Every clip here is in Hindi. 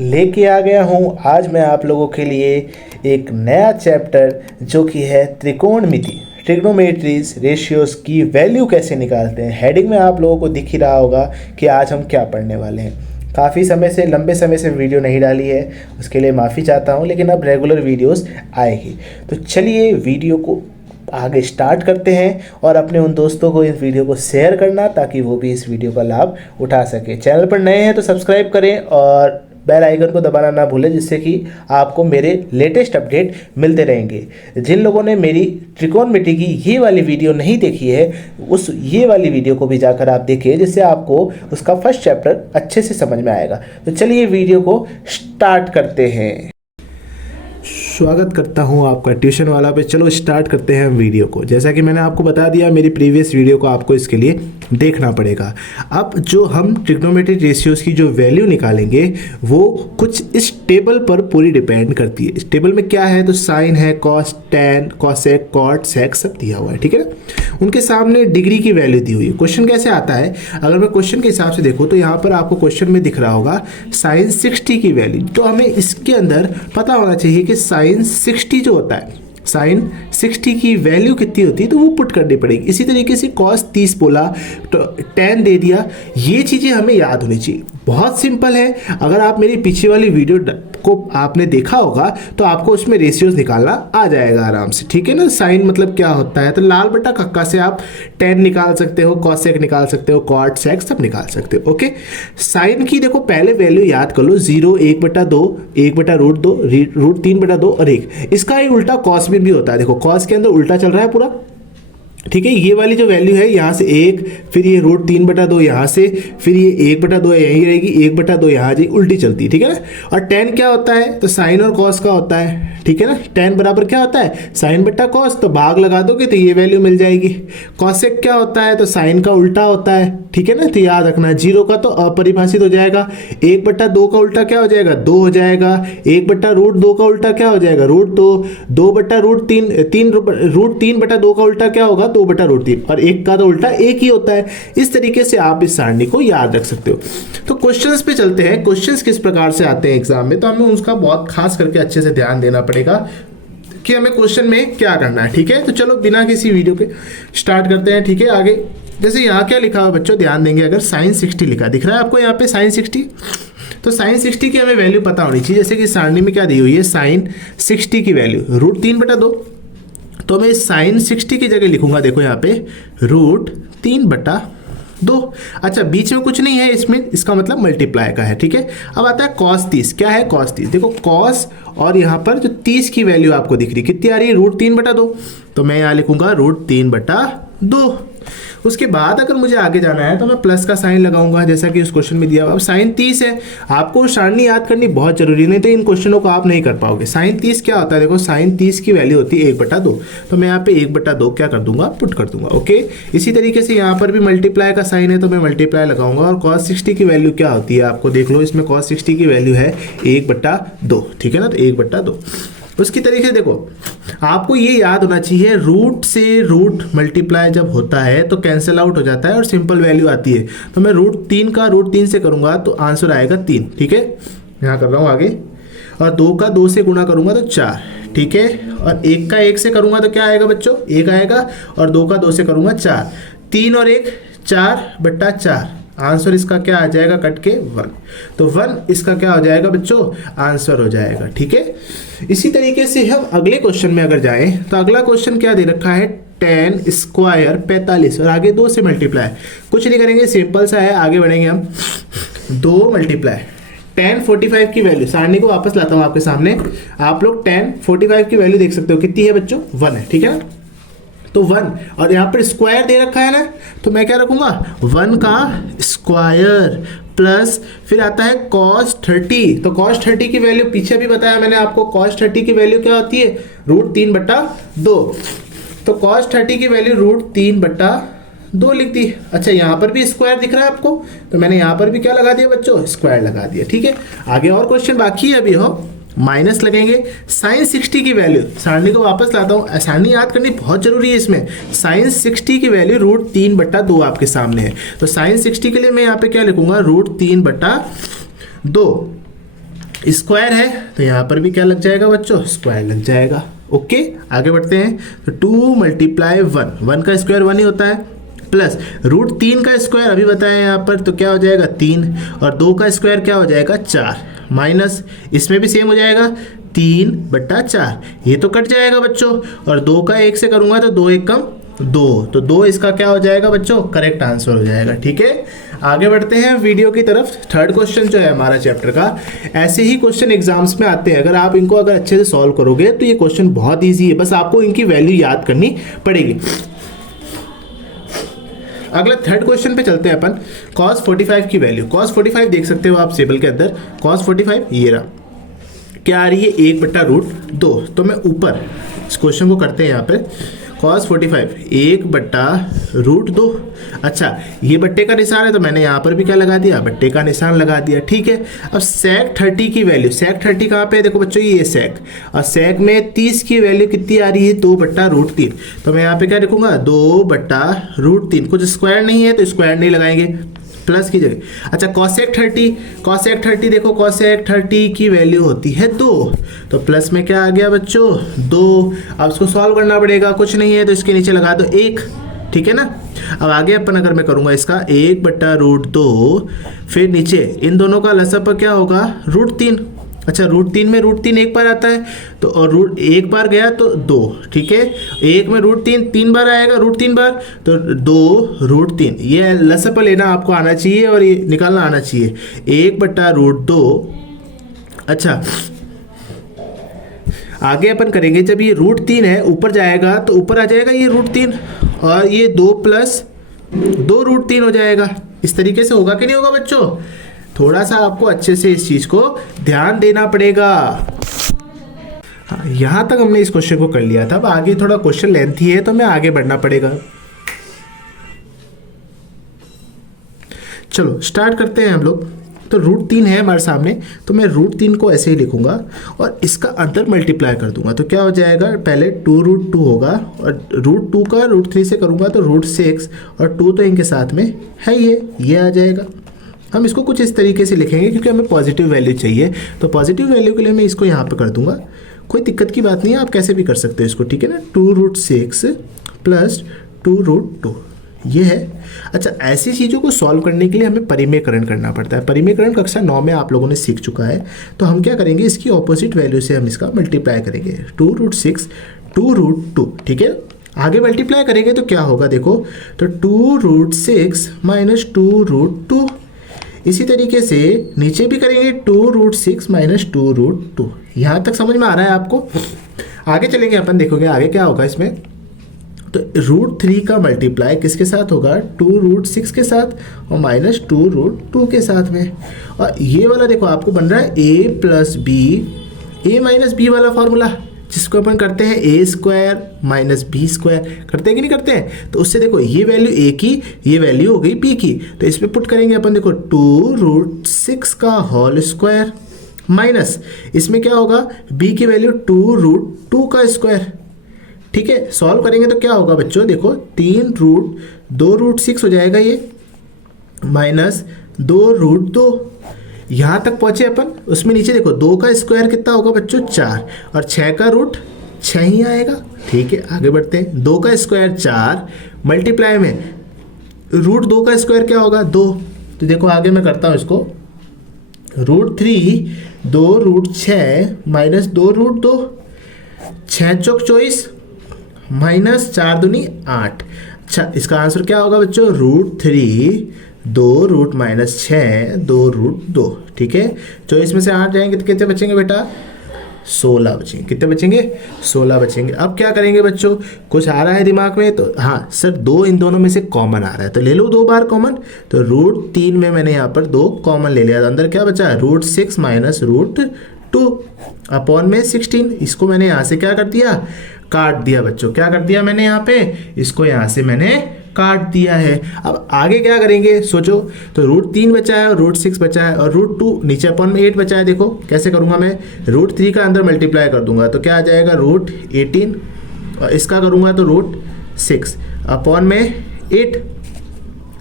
लेके आ गया हूँ आज मैं आप लोगों के लिए एक नया चैप्टर जो कि है त्रिकोणमिति, ट्रिग्नोमेट्रीज, रेशियोज की वैल्यू कैसे निकालते हैं। हेडिंग में आप लोगों को दिख ही रहा होगा कि आज हम क्या पढ़ने वाले हैं। काफ़ी लंबे समय से वीडियो नहीं डाली है, उसके लिए माफ़ी चाहता हूँ, लेकिन अब रेगुलर वीडियोस आएगी। तो चलिए वीडियो को आगे स्टार्ट करते हैं और अपने उन दोस्तों को इस वीडियो को शेयर करना ताकि वो भी इस वीडियो का लाभ उठा सके। चैनल पर नए हैं तो सब्सक्राइब करें और बेल आइकन को दबाना ना भूलें, जिससे कि आपको मेरे लेटेस्ट अपडेट मिलते रहेंगे। जिन लोगों ने मेरी त्रिकोणमिति की ये वाली वीडियो नहीं देखी है, ये वाली वीडियो को भी जाकर आप देखिए, जिससे आपको उसका फर्स्ट चैप्टर अच्छे से समझ में आएगा। तो चलिए वीडियो को स्टार्ट करते हैं। स्वागत करता हूं आपका ट्यूशन वाला पे। चलो स्टार्ट करते हैं हम वीडियो को। जैसा कि मैंने आपको बता दिया, मेरी प्रीवियस वीडियो को आपको इसके लिए देखना पड़ेगा। अब जो हम ट्रिग्नोमेट्रिक रेशियोज की जो वैल्यू निकालेंगे वो कुछ इस टेबल पर पूरी डिपेंड करती है। इस टेबल में क्या है तो साइन है, कॉस, टैन, कॉसेक, कॉट, सेक सब दिया हुआ है, ठीक है ना। उनके सामने डिग्री की वैल्यू दी हुई है। क्वेश्चन कैसे आता है, अगर मैं क्वेश्चन के हिसाब से देखूँ तो यहाँ पर आपको क्वेश्चन में दिख रहा होगा साइन 60 की वैल्यू। तो हमें इसके अंदर पता होना चाहिए कि साइन 60 जो होता है, साइन 60 की वैल्यू कितनी होती है तो वो पुट करनी पड़ेगी। इसी तरीके से कॉस 30 बोला तो टैन दे दिया। ये चीज़ें हमें याद होनी चाहिए। बहुत सिंपल है। अगर आप मेरी पीछे वाली वीडियो को आपने देखा होगा तो आपको उसमें रेशियोज निकालना आ जाएगा आराम से, ठीक है ना। साइन मतलब क्या होता है तो लाल बटा कक्का से आप टैन निकाल सकते हो, कॉसेक निकाल सकते हो, कॉट, सेक सब निकाल सकते हो। ओके, साइन की देखो पहले वैल्यू याद कर लो, 0, 1/2, 1/√2, √3/2 और 1। इसका ही उल्टा कॉस में भी होता है। देखो कॉस के अंदर उल्टा चल रहा है पूरा, ठीक है। ये वाली जो वैल्यू है यहाँ से 1, फिर ये √3/2 यहाँ से, फिर ये 1/2 यहीं रहेगी, 1/2 यहाँ जाएगी, उल्टी चलती है, ठीक है ना। और टैन क्या होता है तो साइन और कॉस का होता है, ठीक है ना। टैन बराबर क्या होता है साइन बट्टा कॉस, तो भाग लगा दोगे तो ये वैल्यू मिल जाएगी। कॉसेक क्या होता है तो साइन का उल्टा होता है, ठीक है ना। तो याद रखना 0 का तो अपरिभाषित हो जाएगा, 1/2 का उल्टा क्या हो जाएगा 2 हो जाएगा, 1/√2 का उल्टा क्या हो जाएगा √2, 2/√3, √3/2 का उल्टा क्या होगा 2/√3 और 1 का तो उल्टा 1 ही होता है। इस तरीके से आप इस सारणी को याद रख सकते हो। तो क्वेश्चंस पे चलते हैं। क्वेश्चंस किस प्रकार से आते हैं एग्जाम में, तो हमें उसका बहुत खास करके अच्छे से ध्यान देना पड़ेगा कि हमें क्वेश्चन में क्या करना है, ठीक है। तो चलो बिना किसी वीडियो के स्टार्ट करते हैं, ठीक है। आगे जैसे यहाँ क्या लिखा हुआ बच्चों, ध्यान देंगे। अगर साइन 60 लिखा दिख रहा है आपको यहाँ पे साइन 60, तो साइन 60 की हमें वैल्यू पता होनी चाहिए। जैसे कि सारणी में क्या दी हुई है साइन 60 की वैल्यू √3/2, तो मैं साइन 60 की जगह लिखूंगा, देखो यहाँ पे √3/2। अच्छा, बीच में कुछ नहीं है इसमें, इसका मतलब मल्टीप्लाई का है, ठीक है। अब आता है कॉस 30। क्या है कॉस 30, देखो कॉस और यहाँ पर जो 30 की वैल्यू आपको दिख रही कितनी आ रही है √3/2, तो मैं यहाँ लिखूंगा √3/2। उसके बाद अगर मुझे आगे जाना है तो मैं प्लस का साइन लगाऊंगा, जैसा कि उस क्वेश्चन में दिया हुआ। अब साइन 30 है, आपको सारणी याद करनी बहुत जरूरी, नहीं तो इन क्वेश्चनों को आप नहीं कर पाओगे। साइन 30 क्या होता है, देखो साइन 30 की वैल्यू होती है 1/2, तो मैं यहाँ पे 1/2 क्या कर दूंगा पुट कर दूंगा। ओके, इसी तरीके से यहाँ पर भी मल्टीप्लाई का साइन है तो मैं मल्टीप्लाई लगाऊंगा। और कॉस 60 की वैल्यू क्या होती है आपको देख लो, इसमें कॉस 60 की वैल्यू है 1/2, ठीक है ना, तो 1/2। उसकी तरीके से देखो आपको ये याद होना चाहिए, रूट से रूट मल्टीप्लाई जब होता है तो कैंसिल आउट हो जाता है और सिंपल वैल्यू आती है। तो मैं √3 का √3 से करूंगा तो आंसर आएगा 3, ठीक है। यहाँ कर रहा हूँ आगे, और 2 का 2 से गुणा करूंगा तो 4, ठीक है। और 1 का 1 से करूंगा तो क्या आएगा बच्चों 1 आएगा, और 2 का 2 से करूंगा 4, 3 और 1 4/4। आंसर इसका क्या आ जाएगा कट के 1, तो 1 इसका क्या हो जाएगा बच्चों आंसर हो जाएगा, ठीक है। इसी तरीके से हम अगले क्वेश्चन में अगर जाएं तो अगला क्वेश्चन क्या दे रखा है tan स्क्वायर 45 और आगे 2 से मल्टीप्लाई। कुछ नहीं करेंगे, सिंपल सा है, आगे बढ़ेंगे हम। 2 मल्टीप्लाई tan 45 की वैल्यू, सारणी को वापस लाता हूँ आपके सामने। आप लोग tan 45 की वैल्यू देख सकते हो कितनी है बच्चों 1 है, ठीक है ना। तो 1 और यहाँ पर स्क्वायर दे रखा है ना, तो मैं क्या रखूंगा 1 का स्क्वायर प्लस फिर आता है cos 30। तो cos 30 की वैल्यू पीछे भी बताया मैंने आपको, cos 30 की वैल्यू क्या होती है √3/2। तो cos 30 की वैल्यू √3/2 लिख दी। अच्छा, यहाँ पर भी स्क्वायर दिख रहा है आपको, तो मैंने यहाँ पर भी क्या लगा दिया बच्चों स्क्वायर लगा दिया, ठीक है। आगे और क्वेश्चन बाकी है अभी, हो माइनस लगेंगे। साइन 60 की वैल्यू, सारणी को वापस लाता हूँ, सारणी याद करनी बहुत जरूरी है इसमें। साइन 60 की वैल्यू √3/2 आपके सामने है, तो साइन 60 के लिए मैं यहाँ पे क्या लिखूंगा √3/2। स्क्वायर है तो यहाँ पर भी क्या लग जाएगा बच्चों, स्क्वायर लग जाएगा। ओके, आगे बढ़ते हैं। तो 2 मल्टीप्लाई 1, 1 का स्क्वायर 1 ही होता है, प्लस रूट 3 का स्क्वायर अभी बताया यहाँ पर, तो क्या हो जाएगा 3, और 2 का स्क्वायर क्या हो जाएगा 4, माइनस इसमें भी सेम हो जाएगा 3/4, ये तो कट जाएगा बच्चों, और 2 का 1 से करूँगा तो 2 1 कम 2, तो 2 इसका क्या हो जाएगा बच्चों, करेक्ट आंसर हो जाएगा। ठीक है, आगे बढ़ते हैं वीडियो की तरफ। थर्ड क्वेश्चन जो है हमारा चैप्टर का, ऐसे ही क्वेश्चन एग्जाम्स में आते हैं, अगर आप इनको अगर अच्छे से सॉल्व करोगे तो ये क्वेश्चन बहुत ईजी है, बस आपको इनकी वैल्यू याद करनी पड़ेगी। अगला थर्ड क्वेश्चन पे चलते हैं अपन। cos 45 की वैल्यू, cos 45 देख सकते हो आप टेबल के अंदर, cos 45 ये रहा, क्या आ रही है 1/√2। तो मैं ऊपर इस क्वेश्चन को करते हैं यहाँ पे, cos 45 1/√2। अच्छा, ये बट्टे का निशान है तो मैंने यहाँ पर भी क्या लगा दिया, बट्टे का निशान लगा दिया। ठीक है, अब sec 30 की वैल्यू, sec 30 कहाँ पे है, देखो बच्चों ये sec, और sec में 30 की वैल्यू कितनी आ रही है 2/√3, तो मैं यहाँ पे क्या लिखूंगा 2/√3, कुछ स्क्वायर नहीं है तो स्क्वायर नहीं लगाएंगे, प्लस की जगह। अच्छा, cosec 30, cosec 30 देखो, cosec 30 की वैल्यू होती है 2, तो प्लस में क्या आ गया बच्चों 2। अब इसको सॉल्व करना पड़ेगा, कुछ नहीं है तो इसके नीचे लगा दो 1। ठीक है ना, अब आगे अपन अगर मैं करूंगा इसका 1/√2, फिर नीचे इन दोनों का लसा पर क्या होगा √3। अच्छा, √3 में √3 एक बार आता है तो, और रूट एक बार गया तो 2। ठीक है, 1 में √3 3 बार आएगा, √3 बार तो 2√3, ये लसअप लेना आपको आना चाहिए और ये निकालना आना चाहिए 1/√2। अच्छा, आगे अपन करेंगे, जब ये √3 है ऊपर जाएगा तो ऊपर आ जाएगा ये √3, और ये 2 + 2√3 हो जाएगा। इस तरीके से होगा कि नहीं होगा बच्चों, थोड़ा सा आपको अच्छे से इस चीज को ध्यान देना पड़ेगा। हाँ, यहां तक हमने इस क्वेश्चन को कर लिया था, अब आगे थोड़ा क्वेश्चन लेंथी है तो मैं आगे बढ़ना पड़ेगा। चलो स्टार्ट करते हैं हम लोग। तो √3 है हमारे सामने, तो मैं √3 को ऐसे ही लिखूंगा और इसका अंदर मल्टीप्लाई कर दूंगा, तो क्या हो जाएगा, पहले 2√2 होगा, और √2 का √3 से करूंगा तो √6, और 2 तो इनके साथ में है, ये आ जाएगा। हम इसको कुछ इस तरीके से लिखेंगे क्योंकि हमें पॉजिटिव वैल्यू चाहिए, तो पॉजिटिव वैल्यू के लिए मैं इसको यहाँ पे कर दूंगा, कोई दिक्कत की बात नहीं है, आप कैसे भी कर सकते हो इसको। ठीक है ना, 2√6 + 2√2 ये है। अच्छा, ऐसी चीज़ों को सॉल्व करने के लिए हमें परिमेयकरण करना पड़ता है। परिमेयकरण कक्षा 9 में आप लोगों ने सीख चुका है, तो हम क्या करेंगे, इसकी ऑपोजिट वैल्यू से हम इसका मल्टीप्लाई करेंगे, 2√6 2√2। ठीक है, आगे मल्टीप्लाई करेंगे तो क्या होगा देखो, तो 2√6 - 2√2। इसी तरीके से नीचे भी करेंगे 2√6 - 2√2। यहाँ तक समझ में आ रहा है आपको। आगे चलेंगे अपन, देखोगे आगे क्या होगा इसमें, तो √3 का मल्टीप्लाई किसके साथ होगा, 2√6 के साथ, और -2√2 के साथ में। और ये वाला देखो आपको बन रहा है a + b, a - b वाला फॉर्मूला, जिसको अपन करते हैं a² - b², करते हैं कि नहीं करते हैं। तो उससे देखो ये वैल्यू a की, ये वैल्यू हो गई b की, तो इसमें पुट करेंगे अपन, देखो 2√6 का होल स्क्वायर माइनस इसमें क्या होगा, b की वैल्यू 2√2 का स्क्वायर। ठीक है, सॉल्व करेंगे तो क्या होगा बच्चों, देखो 2√6 हो जाएगा ये, माइनस 2√2। यहाँ तक पहुँचे अपन, उसमें नीचे देखो 2 का स्क्वायर कितना होगा बच्चों 4, और 6 का रूट 6 ही आएगा। ठीक है, आगे बढ़ते हैं, 2 का स्क्वायर 4 मल्टीप्लाई में √2 का स्क्वायर क्या होगा 2। तो देखो आगे मैं करता हूँ इसको, √3 2√6 - 2√2, 6 चौक 24 -4 दूनी 8। अच्छा, इसका आंसर क्या होगा बच्चों, √3 2 -6 2√2। ठीक है, 24 में से 8 जाएंगे तो कितने बचेंगे बेटा, 16 बचेंगे। कितने बचेंगे, 16 बचेंगे। अब क्या करेंगे बच्चों, कुछ आ रहा है दिमाग में, तो हाँ सर 2 इन दोनों में से कॉमन आ रहा है तो ले लो 2 बार कॉमन, तो √3 में मैंने यहाँ पर 2 कॉमन ले लिया, तो अंदर क्या बचा, √6 - √2 अपॉन में 16। इसको मैंने यहाँ से क्या कर दिया, काट दिया बच्चों। क्या कर दिया मैंने यहाँ पे, इसको यहाँ से मैंने काट दिया है। अब आगे क्या करेंगे सोचो, तो √3 बचा है और √6 बचा है और √2 नीचे अपॉन में 8 बचा है। देखो कैसे करूँगा मैं, √3 का अंदर मल्टीप्लाई कर दूंगा तो क्या आ जाएगा √18, और इसका करूँगा तो √6 अपॉन में 8।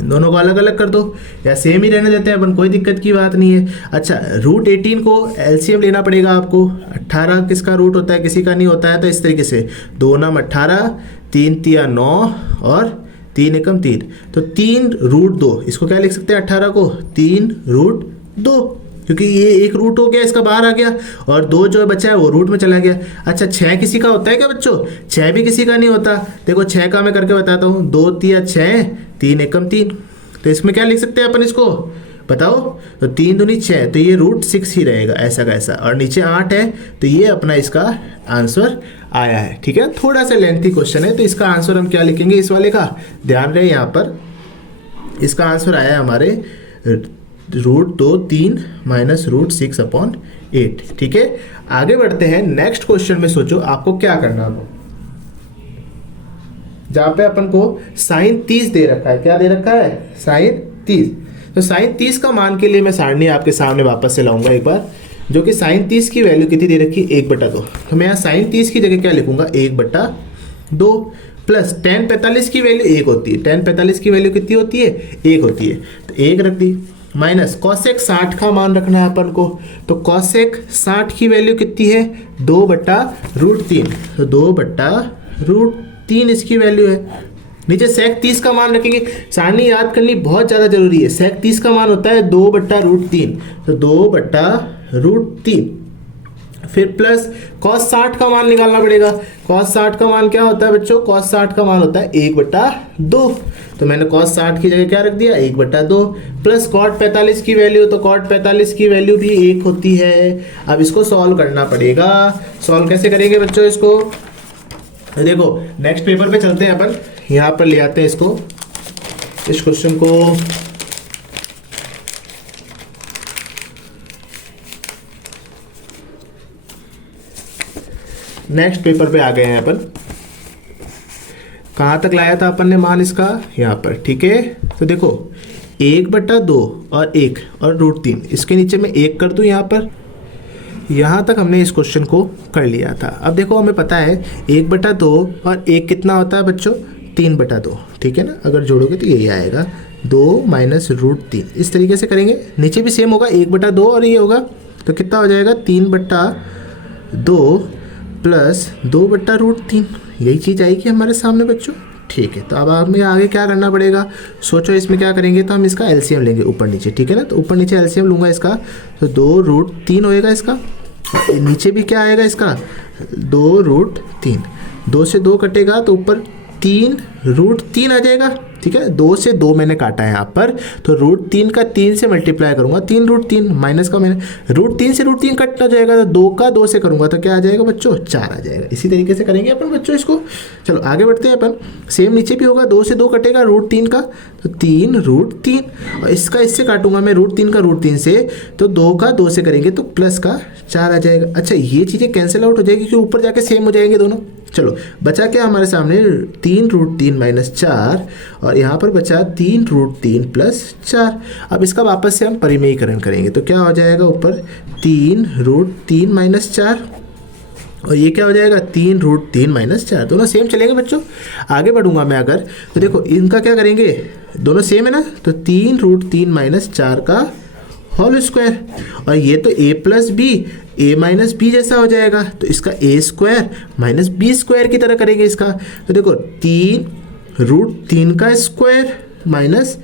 दोनों को अलग अलग कर दो या सेम ही रहने देते हैं अपन, कोई दिक्कत की बात नहीं है। अच्छा, रूट 18 को एलसीएम लेना पड़ेगा आपको। 18 किसका रूट होता है, किसी का नहीं होता है, तो इस तरीके से 2 नम 18, 3 तिया 9 और 3 एकम 3, तो 3 रूट 2, इसको क्या लिख सकते हैं 18 को 3 रूट 2, क्योंकि ये एक रूट हो गया इसका बाहर आ गया और 2 जो बचा है वो रूट में चला गया। अच्छा, 6 किसी का होता है क्या बच्चों, 6 भी किसी का नहीं होता। देखो 6 का मैं करके बताता हूँ, 2 तिया 6, 3 एकम 3, तो इसमें क्या लिख सकते हैं अपन इसको बताओ, तो 3 दूनी 6, तो ये रूट 6 ही रहेगा ऐसा का ऐसा, और नीचे 8 है, तो ये अपना इसका आंसर आया है। ठीक है, थोड़ा सा लेंथी क्वेश्चन है, तो इसका आंसर हम क्या लिखेंगे इस वाले का, ध्यान रहे यहाँ पर इसका आंसर आया है हमारे रूट 2 3 माइनस रूट 6/8। ठीक है, आगे बढ़ते हैं नेक्स्ट क्वेश्चन में। सोचो आपको क्या करना है, जहां पे अपन को साइन 30 दे रखा है, क्या दे रखा है साइन 30, तो साइन 30 का मान के लिए मैं सारणी आपके सामने वापस से लाऊंगा एक बार, जो कि साइन 30 की वैल्यू कितनी दे रखी है 1/2, तो मैं यहाँ साइन 30 की जगह क्या लिखूंगा 1/2 प्लस tan 45 की वैल्यू 1 होती है, tan 45 की वैल्यू कितनी होती है 1 होती है, तो 1 रख दी, माइनस कॉसेक 60 का मान रखना है अपन को, तो कॉसेक 60 की वैल्यू कितनी है 2/√3, तो 2/√3 इसकी वैल्यू है। नीचे सेक 30 का मान रखेंगे, सारणी याद करनी बहुत ज़्यादा जरूरी है। सेक 30 का मान होता है 2/√3, तो 2/√3, फिर प्लस cos 60 का मान निकालना पड़ेगा। cos 60 का मान क्या होता है बच्चों, cos 60 का मान होता है 1/2, तो मैंने cos 60 की जगह क्या रख दिया 1/2, प्लस cot 45 की वैल्यू, तो cot 45 की वैल्यू भी 1 होती है। अब इसको सॉल्व करना पड़ेगा। सॉल्व कैसे करेंगे बच्चों इसको, देखो नेक्स्ट पेपर पे चलते हैं अपन, यहाँ पर ले आते हैं इसको, इस क्वेश्चन को नेक्स्ट पेपर पे आ गए हैं अपन। कहाँ तक लाया था अपन ने मान इसका, यहाँ पर। ठीक है, तो देखो 1/2 और 1 और √3, इसके नीचे मैं 1 कर दूँ यहाँ पर, यहाँ तक हमने इस क्वेश्चन को कर लिया था। अब देखो हमें पता है 1/2 और 1 कितना होता है बच्चों 3/2, ठीक है ना, अगर जोड़ोगे तो यही आएगा 2 माइनस √3, इस तरीके से करेंगे। नीचे भी सेम होगा 1/2 और ये होगा, तो कितना हो जाएगा 3/2 प्लस 2/√3, यही चीज़ आएगी हमारे सामने बच्चों। ठीक है, तो अब हमें आगे क्या करना पड़ेगा, सोचो इसमें क्या करेंगे, तो हम इसका एलसीएम लेंगे ऊपर नीचे, ठीक है ना, तो ऊपर नीचे एलसीएम लूँगा इसका, तो 2√3 होएगा इसका, नीचे भी क्या आएगा इसका 2√3, 2 से 2 कटेगा तो ऊपर 3√3 आ जाएगा। ठीक है, 2 से 2 मैंने काटा है यहाँ पर, तो √3 का 3 से मल्टीप्लाई करूंगा 3√3, माइनस का मैंने √3 से √3 कट हो जाएगा, तो 2 का 2 से करूंगा तो क्या आ जाएगा बच्चों 4 आ जाएगा। इसी तरीके से करेंगे अपन बच्चों इसको। चलो आगे बढ़ते हैं अपन, सेम नीचे भी होगा, 2 से 2 कटेगा √3 का, तो 3√3, और इसका इससे काटूंगा मैं √3 का √3 से, तो 2 का 2 से करेंगे तो प्लस का 4 आ जाएगा। अच्छा, ये चीज़ें कैंसिल आउट हो जाएगी क्योंकि ऊपर जाके सेम हो जाएंगे दोनों। चलो बचा क्या हमारे सामने 3√3 माइनस 4, और यहाँ पर बचा 3√3 प्लस 4। अब इसका वापस से हम परिमेयीकरण करेंगे, तो क्या हो जाएगा ऊपर 3√3 माइनस 4, और ये क्या हो जाएगा 3√3 माइनस 4, दोनों सेम चलेंगे बच्चों। आगे बढ़ूंगा मैं अगर, तो देखो इनका क्या करेंगे, दोनों सेम है ना, तो 3√3 माइनस 4 का होल स्क्वायर, और ये तो a plus B a minus B जैसा हो जाएगा, तो इसका a square minus B square की तरह करेंगे इसका। तो देखो 3√3 का स्क्वायर माइनस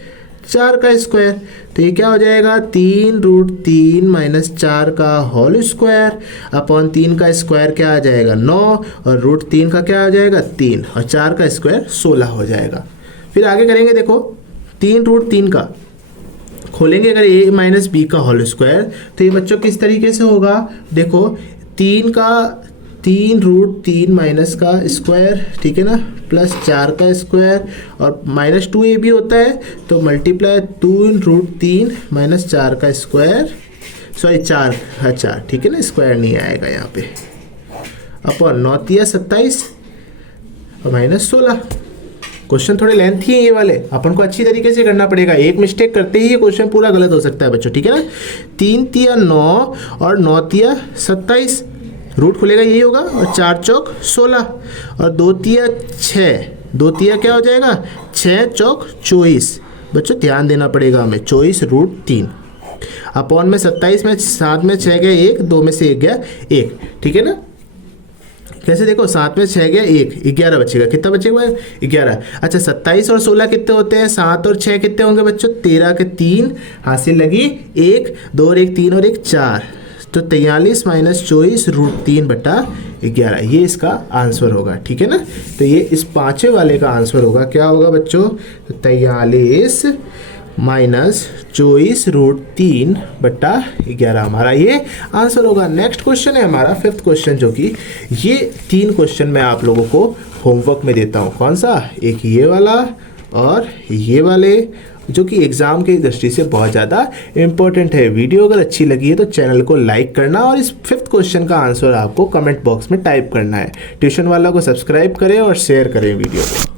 4 का स्क्वायर, तो ये क्या हो जाएगा 3√3 माइनस 4 का होल स्क्वायर अपॉन 3 का स्क्वायर क्या आ जाएगा 9, और √3 का क्या हो जाएगा 3, और 4 का स्क्वायर 16 हो जाएगा। फिर आगे करेंगे, देखो 3√3 का खोलेंगे अगर a माइनस बी का होल स्क्वायर, तो ये बच्चों किस तरीके से होगा, देखो 3√3 माइनस का स्क्वायर, ठीक है ना, प्लस 4 का स्क्वायर, और माइनस 2a भी होता है, तो मल्टीप्लाई 3√3 माइनस 4 का स्क्वायर, सॉरी 4, अच्छा ठीक है ना, स्क्वायर नहीं आएगा यहाँ पे, अपॉन 9 तिया 27 और माइनस 16। क्वेश्चन थोड़े लेंथी है ये वाले, अपन को अच्छी तरीके से करना पड़ेगा, एक मिस्टेक करते ही ये क्वेश्चन पूरा गलत हो सकता है बच्चों, ठीक है ना। 3 तिया 9 और 9 तिया 27, रूट खुलेगा यही होगा, और 4 चौक 16, और 2 तिया 6, 2 तिया क्या हो जाएगा 6 चौक 24, बच्चों ध्यान देना पड़ेगा हमें, 24√3 अपॉन में 27 में 7 में 6 गया 1, 2 में से 1 गया 1, ठीक है ना। कैसे देखो, 7 में 6 गया 1, 11 बचेगा, कितना बचेगा 11। अच्छा 27 और 16 कितने होते हैं, 7 और 6 कितने होंगे बच्चों, 13 के 3 हाथ से लगी 1, 2 और 1 3 और 1 4, तो 43 - 24√3/11 ये इसका आंसर होगा, ठीक है ना। तो ये इस पांचवें वाले का आंसर होगा, क्या होगा बच्चों, 43 - 24√3/11 हमारा ये आंसर होगा। नेक्स्ट क्वेश्चन है हमारा 5th क्वेश्चन, जो कि ये 3 क्वेश्चन मैं आप लोगों को होमवर्क में देता हूँ। कौन सा, एक ये वाला और ये वाले, जो कि एग्ज़ाम की दृष्टि से बहुत ज़्यादा इंपॉर्टेंट है। वीडियो अगर अच्छी लगी है तो चैनल को लाइक करना और इस 5th क्वेश्चन का आंसर आपको कमेंट बॉक्स में टाइप करना है। ट्यूशन वाला को सब्सक्राइब करें और शेयर करें वीडियो को।